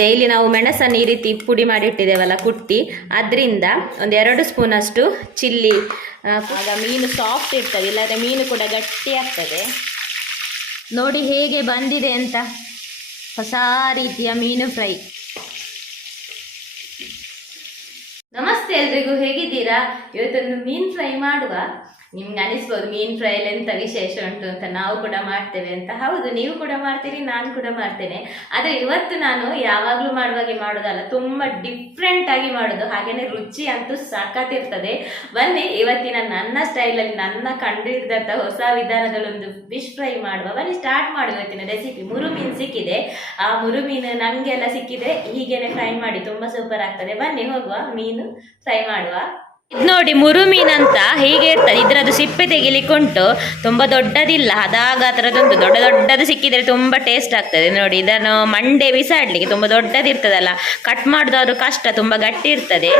ಮತ್ತೆ ಇಲ್ಲಿ ನಾವು ಮೆಣಸನ್ನು ಈ ರೀತಿ ಪುಡಿ ಮಾಡಿ ಇಟ್ಟಿದ್ದೇವಲ್ಲ ಕುಟ್ಟಿ, ಅದರಿಂದ ಒಂದು 2 ಸ್ಪೂನಷ್ಟು ಚಿಲ್ಲಿ. ಆಗ ಮೀನು ಸಾಫ್ಟ್ ಇರ್ತದೆ, ಇಲ್ಲಾಂದರೆ ಮೀನು ಕೂಡ ಗಟ್ಟಿ ಆಗ್ತದೆ. ನೋಡಿ ಹೇಗೆ ಬಂದಿದೆ ಅಂತ, ಹೊಸ ರೀತಿಯ ಮೀನು ಫ್ರೈ. ನಮಸ್ತೆ ಎಲ್ರಿಗೂ, ಹೇಗಿದ್ದೀರಾ? ಇವತ್ತೊಂದು ಮೀನು ಫ್ರೈ ಮಾಡುವ. ನಿಮ್ಗೆ ಅನಿಸ್ಬೋದು ಮೀನು ಫ್ರೈಯಲ್ಲಿ ಎಂತ ವಿಶೇಷ ಉಂಟು ಅಂತ. ನಾವು ಕೂಡ ಮಾಡ್ತೇವೆ ಅಂತ. ಹೌದು, ನೀವು ಕೂಡ ಮಾಡ್ತೀರಿ, ನಾನು ಕೂಡ ಮಾಡ್ತೇನೆ. ಆದರೆ ಇವತ್ತು ನಾನು ಯಾವಾಗಲೂ ಮಾಡುವಾಗೆ ಮಾಡೋದಲ್ಲ, ತುಂಬ ಡಿಫ್ರೆಂಟ್ ಆಗಿ ಮಾಡೋದು. ಹಾಗೇನೆ ರುಚಿ ಅಂತೂ ಸಖತ್ತಿರ್ತದೆ. ಬನ್ನಿ ಇವತ್ತಿನ ನನ್ನ ಸ್ಟೈಲಲ್ಲಿ, ನನ್ನ ಕಂಡುಹಿಡಿದಂಥ ಹೊಸ ವಿಧಾನದಲ್ಲಿ ಒಂದು ಫಿಶ್ ಫ್ರೈ ಮಾಡುವ. ಬನ್ನಿ ಸ್ಟಾರ್ಟ್ ಮಾಡುವ ಇವತ್ತಿನ ರೆಸಿಪಿ. ಮುರು ಮೀನು ಸಿಕ್ಕಿದೆ. ಆ ಮುರು ಮೀನು ನನಗೆಲ್ಲ ಸಿಕ್ಕಿದ್ರೆ ಹೀಗೇನೆ ಫ್ರೈ ಮಾಡಿ ತುಂಬ ಸೂಪರ್ ಆಗ್ತದೆ. ಬನ್ನಿ ಹೋಗುವ, ಮೀನು ಫ್ರೈ ಮಾಡುವ. ಇದು ನೋಡಿ, ಮುರು ಮೀನಂತ ಹೀಗೆ ಇರ್ತದೆ. ಇದರದ್ದು ಸಿಪ್ಪೆ ತೆಗಿಲಿಕ್ಕೆ ಉಂಟು, ತುಂಬ ದೊಡ್ಡದಿಲ್ಲ. ಅದಾಗ ಆ ಥರದೊಂದು ದೊಡ್ಡದು ಸಿಕ್ಕಿದರೆ ತುಂಬ ಟೇಸ್ಟ್ ಆಗ್ತದೆ. ನೋಡಿ, ಇದನ್ನು ಮಂಡೆ ಬಿಸಾಡಲಿಕ್ಕೆ ತುಂಬ ದೊಡ್ಡದಿರ್ತದಲ್ಲ, ಕಟ್ ಮಾಡೋದಾದ್ರೂ ಕಷ್ಟ, ತುಂಬ ಗಟ್ಟಿ ಇರ್ತದೆ.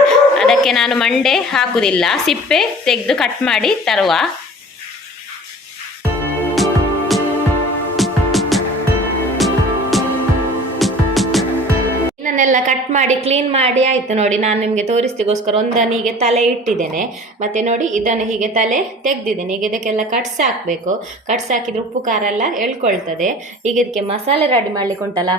ಅದಕ್ಕೆ ನಾನು ಮಂಡೆ ಹಾಕುವುದಿಲ್ಲ, ಸಿಪ್ಪೆ ತೆಗೆದು ಕಟ್ ಮಾಡಿ ತರುವ. ಇದನ್ನೆಲ್ಲ ಕಟ್ ಮಾಡಿ ಕ್ಲೀನ್ ಮಾಡಿ ಆಯಿತು. ನೋಡಿ, ನಾನು ನಿಮಗೆ ತೋರಿಸ್ತಿಗೋಸ್ಕರ ಒಂದನ್ನು ಹೀಗೆ ತಲೆ ಇಟ್ಟಿದ್ದೇನೆ. ಮತ್ತು ನೋಡಿ, ಇದನ್ನು ಹೀಗೆ ತಲೆ ತೆಗೆದಿದ್ದೇನೆ. ಈಗ ಇದಕ್ಕೆಲ್ಲ ಕಟ್ಸ್ ಹಾಕಬೇಕು. ಕಟ್ಸ್ ಹಾಕಿದರೆ ಉಪ್ಪು ಖಾರ ಎಲ್ಲ ಎಳ್ಕೊಳ್ತದೆ. ಈಗ ಇದಕ್ಕೆ ಮಸಾಲೆ ರೆಡಿ ಮಾಡಲಿಕ್ಕೆ ಉಂಟಲ್ಲ,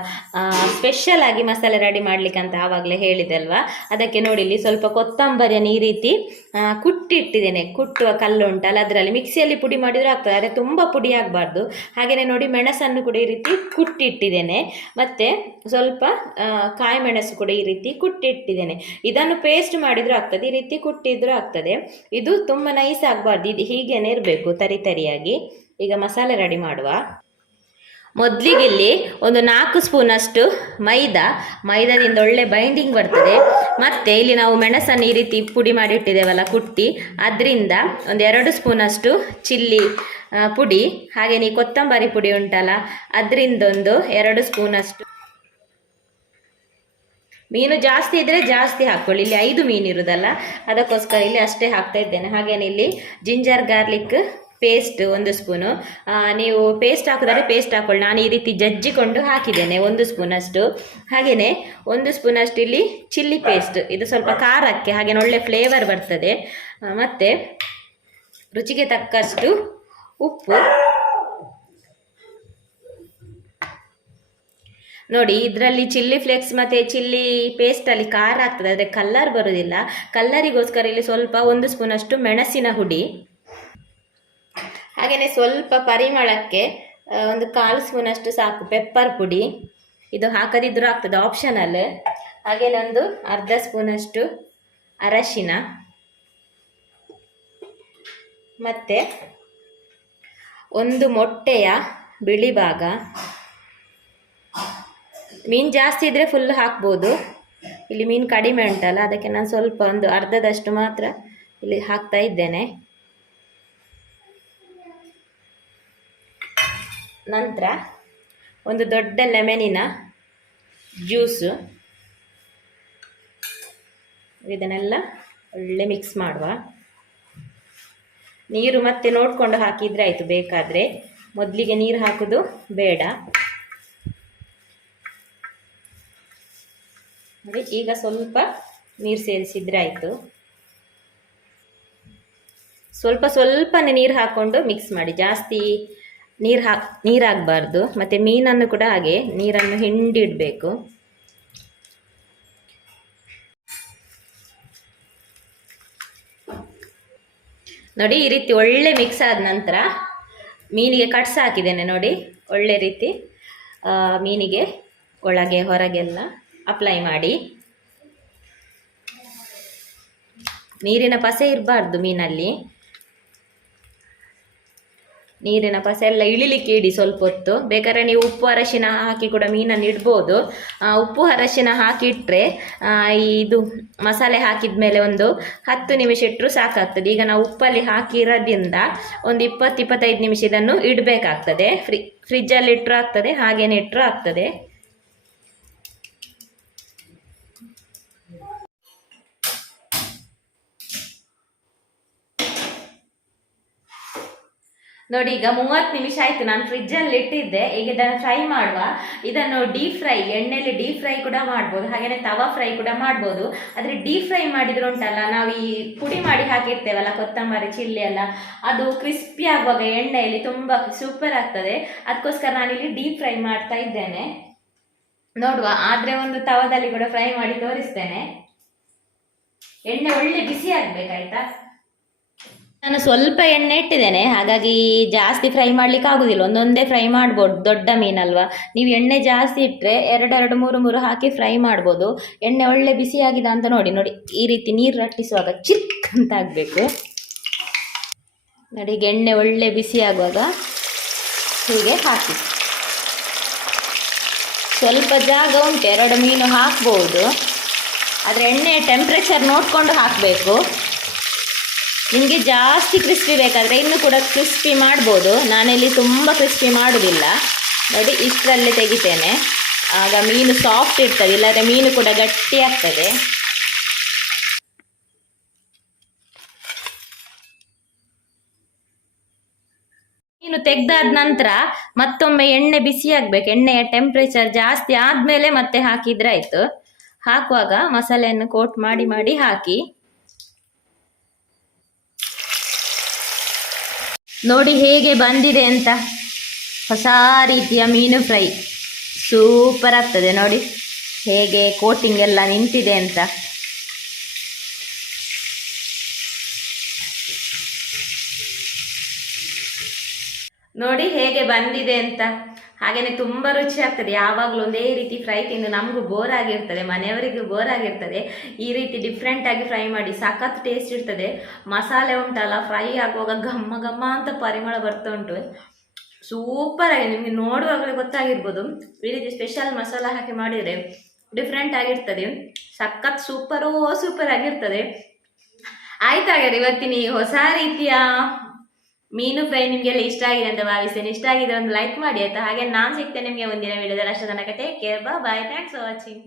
ಸ್ಪೆಷಲ್ ಆಗಿ ಮಸಾಲೆ ರೆಡಿ ಮಾಡಲಿಕ್ಕೆ ಅಂತ ಆವಾಗಲೇ ಹೇಳಿದೆ ಅಲ್ವಾ. ಅದಕ್ಕೆ ನೋಡಿ, ಇಲ್ಲಿ ಸ್ವಲ್ಪ ಕೊತ್ತಂಬರಿಯನ್ನು ಈ ರೀತಿ ಕುಟ್ಟಿಟ್ಟಿದ್ದೇನೆ. ಕುಟ್ಟುವ ಕಲ್ಲು ಉಂಟಲ್ಲ, ಅದರಲ್ಲಿ ಮಿಕ್ಸಿಯಲ್ಲಿ ಪುಡಿ ಮಾಡಿದರೂ ಆಗ್ತದೆ, ಆದರೆ ತುಂಬ ಪುಡಿ ಆಗಬಾರ್ದು. ಹಾಗೆಯೇ ನೋಡಿ, ಮೆಣಸನ್ನು ಕೂಡ ಈ ರೀತಿ ಕುಟ್ಟಿಟ್ಟಿದ್ದೇನೆ. ಮತ್ತು ಸ್ವಲ್ಪ ಕಾಯಿ ಮೆಣಸು ಕೂಡ ಈ ರೀತಿ ಕುಟ್ಟಿಟ್ಟಿದ್ದೇನೆ. ಇದನ್ನು ಪೇಸ್ಟ್ ಮಾಡಿದರೂ ಆಗ್ತದೆ, ಈ ರೀತಿ ಕುಟ್ಟಿದ್ರೂ ಆಗ್ತದೆ. ಇದು ತುಂಬ ನೈಸ್ ಆಗಬಾರ್ದು, ಇದು ಹೀಗೇನೆ ಇರಬೇಕು, ತರಿಯಾಗಿ. ಈಗ ಮಸಾಲೆ ರೆಡಿ ಮಾಡುವ. ಮೊದಲಿಗೆ ಇಲ್ಲಿ ಒಂದು 4 ಸ್ಪೂನಷ್ಟು ಮೈದಾದಿಂದ ಒಳ್ಳೆ ಬೈಂಡಿಂಗ್ ಬರ್ತದೆ. ಮತ್ತು ಇಲ್ಲಿ ನಾವು ಮೆಣಸನ್ನು ಈ ರೀತಿ ಪುಡಿ ಮಾಡಿ ಇಟ್ಟಿದ್ದೇವಲ್ಲ ಕುಟ್ಟಿ, ಅದರಿಂದ ಒಂದು 2 ಸ್ಪೂನಷ್ಟು ಚಿಲ್ಲಿ ಪುಡಿ. ಹಾಗೆಯೇ ಕೊತ್ತಂಬರಿ ಪುಡಿ ಉಂಟಲ್ಲ, ಅದರಿಂದ ಒಂದು 2 ಸ್ಪೂನಷ್ಟು. ಮೀನು ಜಾಸ್ತಿ ಇದ್ದರೆ ಜಾಸ್ತಿ ಹಾಕ್ಕೊಳ್ಳಿ. ಇಲ್ಲಿ 5 ಮೀನು ಇರುವುದಲ್ಲ, ಅದಕ್ಕೋಸ್ಕರ ಇಲ್ಲಿ ಅಷ್ಟೇ ಹಾಕ್ತಾ ಇದ್ದೇನೆ. ಹಾಗೇನೆ ಇಲ್ಲಿ ಜಿಂಜರ್ ಗಾರ್ಲಿಕ್ ಪೇಸ್ಟ್ 1 ಸ್ಪೂನು. ನೀವು ಪೇಸ್ಟ್ ಹಾಕಿದರೆ ಪೇಸ್ಟ್ ಹಾಕ್ಕೊಳ್ಳಿ. ನಾನು ಈ ರೀತಿ ಜಜ್ಜಿಕೊಂಡು ಹಾಕಿದ್ದೇನೆ 1 ಸ್ಪೂನಷ್ಟು. ಹಾಗೆಯೇ 1 ಸ್ಪೂನಷ್ಟು ಇಲ್ಲಿ ಚಿಲ್ಲಿ ಪೇಸ್ಟ್, ಇದು ಸ್ವಲ್ಪ ಖಾರಕ್ಕೆ, ಹಾಗೇನೆ ಒಳ್ಳೆ ಫ್ಲೇವರ್ ಬರ್ತದೆ. ಮತ್ತು ರುಚಿಗೆ ತಕ್ಕಷ್ಟು ಉಪ್ಪು. ನೋಡಿ, ಇದರಲ್ಲಿ ಚಿಲ್ಲಿ ಫ್ಲೇಕ್ಸ್ ಮತ್ತು ಚಿಲ್ಲಿ ಪೇಸ್ಟಲ್ಲಿ ಖಾರ ಆಗ್ತದೆ, ಆದರೆ ಕಲ್ಲರ್ ಬರೋದಿಲ್ಲ. ಕಲ್ಲರಿಗೋಸ್ಕರ ಇಲ್ಲಿ ಸ್ವಲ್ಪ 1 ಸ್ಪೂನಷ್ಟು ಮೆಣಸಿನ ಹುಡಿ. ಹಾಗೆಯೇ ಸ್ವಲ್ಪ ಪರಿಮಳಕ್ಕೆ ಒಂದು 1/4 ಸ್ಪೂನಷ್ಟು ಸಾಕು ಪೆಪ್ಪರ್ ಪುಡಿ. ಇದು ಹಾಕದಿದ್ದರೂ ಆಗ್ತದೆ, ಆಪ್ಷನಲ್. ಹಾಗೆಯೇ ಒಂದು 1/2 ಸ್ಪೂನಷ್ಟು ಅರಶಿನ. ಮತ್ತು 1 ಮೊಟ್ಟೆಯ ಬಿಳಿ ಭಾಗ. ಮೀನು ಜಾಸ್ತಿ ಇದ್ದರೆ ಫುಲ್ ಹಾಕ್ಬೋದು. ಇಲ್ಲಿ ಮೀನು ಕಡಿಮೆ ಉಂಟಲ್ಲ, ಅದಕ್ಕೆ ನಾನು ಸ್ವಲ್ಪ ಒಂದು ಅರ್ಧದಷ್ಟು ಮಾತ್ರ ಇಲ್ಲಿ ಹಾಕ್ತಾ ಇದ್ದೇನೆ. ನಂತರ ಒಂದು ದೊಡ್ಡ ಲೆಮನಿನ ಜ್ಯೂಸು. ಇದನ್ನೆಲ್ಲ ಒಳ್ಳೆ ಮಿಕ್ಸ್ ಮಾಡುವ. ನೀರು ಮತ್ತೆ ನೋಡಿಕೊಂಡು ಹಾಕಿದರೆ ಆಯಿತು, ಬೇಕಾದರೆ. ಮೊದಲಿಗೆ ನೀರು ಹಾಕೋದು ಬೇಡ. ನೋಡಿ, ಈಗ ಸ್ವಲ್ಪ ನೀರು ಸೇರಿಸಿದ್ರೆ ಆಯಿತು. ಸ್ವಲ್ಪನೇ ನೀರು ಹಾಕ್ಕೊಂಡು ಮಿಕ್ಸ್ ಮಾಡಿ, ಜಾಸ್ತಿ ನೀರಾಗಬಾರ್ದು. ಮತ್ತು ಮೀನನ್ನು ಕೂಡ ಹಾಗೆ ನೀರನ್ನು ಹಿಂಡಿಡಬೇಕು. ನೋಡಿ, ಈ ರೀತಿ ಒಳ್ಳೆ ಮಿಕ್ಸ್ ಆದ ನಂತರ ಮೀನಿಗೆ ಕಟ್ಸ್ ಹಾಕಿದ್ದೇನೆ. ನೋಡಿ, ಒಳ್ಳೆ ರೀತಿ ಮೀನಿಗೆ ಒಳಗೆ ಹೊರಗೆಲ್ಲ ಅಪ್ಲೈ ಮಾಡಿ. ನೀರಿನ ಪಸೆ ಇರಬಾರ್ದು ಮೀನಲ್ಲಿ. ನೀರಿನ ಪಸೆ ಎಲ್ಲ ಇಳಿಲಿಕ್ಕೆ ಇಡಿ ಸ್ವಲ್ಪ ಹೊತ್ತು. ಬೇಕಾದ್ರೆ ನೀವು ಉಪ್ಪು ಅರಶಿನ ಹಾಕಿ ಕೂಡ ಮೀನನ್ನು ಇಡ್ಬೋದು. ಉಪ್ಪು ಅರಶಿನ ಹಾಕಿಟ್ರೆ ಇದು ಮಸಾಲೆ ಹಾಕಿದ ಮೇಲೆ ಒಂದು 10 ನಿಮಿಷ ಇಟ್ಟರು ಸಾಕಾಗ್ತದೆ. ಈಗ ನಾವು ಉಪ್ಪಲ್ಲಿ ಹಾಕಿರೋದ್ರಿಂದ ಒಂದು 20-25 ನಿಮಿಷ ಇದನ್ನು ಇಡಬೇಕಾಗ್ತದೆ. ಫ್ರಿಜ್ಜಲ್ಲಿ ಇಟ್ಟರು ಆಗ್ತದೆ, ಹಾಗೇನೆ ಇಟ್ಟರು ಆಗ್ತದೆ. ನೋಡಿ ಈಗ 30 ನಿಮಿಷ ಆಯ್ತು, ನಾನು ಫ್ರಿಜ್ಜಲ್ಲಿ ಇಟ್ಟಿದ್ದೆ. ಈಗ ಇದನ್ನು ಫ್ರೈ ಮಾಡುವ. ಇದನ್ನು ಡೀಪ್ ಫ್ರೈ, ಎಣ್ಣೆಯಲ್ಲಿ ಡೀಪ್ ಫ್ರೈ ಕೂಡ ಮಾಡ್ಬೋದು, ಹಾಗೆಯೇ ತವಾ ಫ್ರೈ ಕೂಡ ಮಾಡ್ಬೋದು. ಆದರೆ ಡೀಪ್ ಫ್ರೈ ಮಾಡಿದ್ರೆ ಉಂಟಲ್ಲ, ನಾವು ಈ ಪುಡಿ ಮಾಡಿ ಹಾಕಿರ್ತೇವಲ್ಲ ಕೊತ್ತಂಬರಿ ಚಿಲ್ಲಿ ಎಲ್ಲ, ಅದು ಕ್ರಿಸ್ಪಿ ಆಗುವಾಗ ಎಣ್ಣೆಯಲ್ಲಿ ತುಂಬ ಸೂಪರ್ ಆಗ್ತದೆ. ಅದಕ್ಕೋಸ್ಕರ ನಾನಿಲ್ಲಿ ಡೀಪ್ ಫ್ರೈ ಮಾಡ್ತಾ ಇದ್ದೇನೆ. ನೋಡುವ, ಆದರೆ ಒಂದು ತವದಲ್ಲಿ ಕೂಡ ಫ್ರೈ ಮಾಡಿ ತೋರಿಸ್ತೇನೆ. ಎಣ್ಣೆ ಒಳ್ಳೆ ಬಿಸಿ ಆಗ್ಬೇಕಾಯ್ತಾ. ನಾನು ಸ್ವಲ್ಪ ಎಣ್ಣೆ ಇಟ್ಟಿದ್ದೇನೆ, ಹಾಗಾಗಿ ಜಾಸ್ತಿ ಫ್ರೈ ಮಾಡ್ಲಿಕ್ಕೆ ಆಗುದಿಲ್ಲ. ಒಂದೊಂದೇ ಫ್ರೈ ಮಾಡ್ಬೋದು, ದೊಡ್ಡ ಮೀನಲ್ವಾ. ನೀವು ಎಣ್ಣೆ ಜಾಸ್ತಿ ಇಟ್ಟರೆ 2 3 ಹಾಕಿ ಫ್ರೈ ಮಾಡ್ಬೋದು. ಎಣ್ಣೆ ಒಳ್ಳೆ ಬಿಸಿಯಾಗಿದೆ ಅಂತ ನೋಡಿ. ನೋಡಿ ಈ ರೀತಿ ನೀರು ರಟ್ಟಿಸುವಾಗ ಚಿಕ್ ಅಂತ ಆಗಬೇಕು. ನೋಡಿ ಈಗ ಎಣ್ಣೆ ಒಳ್ಳೆ ಬಿಸಿ ಆಗುವಾಗ ಹೀಗೆ ಹಾಕಿ. ಸ್ವಲ್ಪ ಜಾಗ ಉಂಟು, 2 ಮೀನು ಹಾಕ್ಬೋದು, ಆದರೆ ಎಣ್ಣೆ ಟೆಂಪ್ರೇಚರ್ ನೋಡಿಕೊಂಡು ಹಾಕಬೇಕು. ನಿಮಗೆ ಜಾಸ್ತಿ ಕ್ರಿಸ್ಪಿ ಬೇಕಾದರೆ ಇನ್ನೂ ಕೂಡ ಕ್ರಿಸ್ಪಿ ಮಾಡ್ಬೋದು. ನಾನಿಲ್ಲಿ ತುಂಬ ಕ್ರಿಸ್ಪಿ ಮಾಡೋದಿಲ್ಲ. ನೋಡಿ ಇಷ್ಟರಲ್ಲೇ ತೆಗಿತೇನೆ, ಆಗ ಮೀನು ಸಾಫ್ಟ್ ಇರ್ತದೆ, ಇಲ್ಲಾಂದರೆ ಮೀನು ಕೂಡ ಗಟ್ಟಿ ಆಗ್ತದೆ. ಮೀನು ತೆಗೆದಾದ ನಂತರ ಮತ್ತೊಮ್ಮೆ ಎಣ್ಣೆ ಬಿಸಿ ಆಗಬೇಕು. ಎಣ್ಣೆಯ ಟೆಂಪ್ರೇಚರ್ ಜಾಸ್ತಿ ಆದಮೇಲೆ ಮತ್ತೆ ಹಾಕಿದ್ರೆ ಆಯಿತು. ಹಾಕುವಾಗ ಮಸಾಲೆಯನ್ನು ಕೋಟ್ ಮಾಡಿ ಮಾಡಿ ಹಾಕಿ. ನೋಡಿ ಹೇಗೆ ಬಂದಿದೆ ಅಂತ, ಹೊಸ ರೀತಿಯ ಮೀನು ಫ್ರೈ ಸೂಪರ್ ಆಗ್ತದೆ. ನೋಡಿ ಹೇಗೆ ಕೋಟಿಂಗ್ ಎಲ್ಲ ನಿಂತಿದೆ ಅಂತ. ನೋಡಿ ಹೇಗೆ ಬಂದಿದೆ ಅಂತ. ಹಾಗೆಯೇ ತುಂಬ ರುಚಿ ಆಗ್ತದೆ. ಯಾವಾಗಲೂ ಒಂದೇ ರೀತಿ ಫ್ರೈ ತಿಂದು ನಮಗೂ ಬೋರ್ ಆಗಿರ್ತದೆ, ಮನೆಯವರಿಗೂ ಬೋರ್ ಆಗಿರ್ತದೆ. ಈ ರೀತಿ ಡಿಫ್ರೆಂಟಾಗಿ ಫ್ರೈ ಮಾಡಿ, ಸಖತ್ ಟೇಸ್ಟ್ ಇರ್ತದೆ. ಮಸಾಲೆ ಉಂಟಲ್ಲ, ಫ್ರೈ ಆಗುವಾಗ ಘಮ್ಮ ಘಮ್ಮ ಅಂತ ಪರಿಮಳ ಬರ್ತಾ ಉಂಟು. ಸೂಪರ್ ಆಗಿ, ನಿಮಗೆ ನೋಡುವಾಗಲೇ ಗೊತ್ತಾಗಿರ್ಬೋದು. ಈ ರೀತಿ ಸ್ಪೆಷಲ್ ಮಸಾಲ ಹಾಕಿ ಮಾಡಿದರೆ ಡಿಫ್ರೆಂಟ್ ಆಗಿರ್ತದೆ, ಸಖತ್ ಸೂಪರ್ ಆಗಿರ್ತದೆ. ಆಯ್ತಾಗಾದ್ರೆ ಇವತ್ತಿನ ಈ ಹೊಸ ರೀತಿಯ ಮೀನು ಫ್ರೈ ನಿಮಗೆಲ್ಲ ಇಷ್ಟ ಆಗಿದೆ ಅಂತ ಭಾವಿಸ್ತೇನೆ. ಇಷ್ಟ ಆಗಿದೆ ಒಂದು ಲೈಕ್ ಮಾಡಿ ಆಯ್ತಾ. ಹಾಗೆ ನಾನು ಸಿಗ್ತೇನೆ ನಿಮಗೆ ಮುಂದಿನ ವಿಡಿಯೋದಲ್ಲಿ. ಅಷ್ಟು ತನಕ take care, bye, thanks for watching.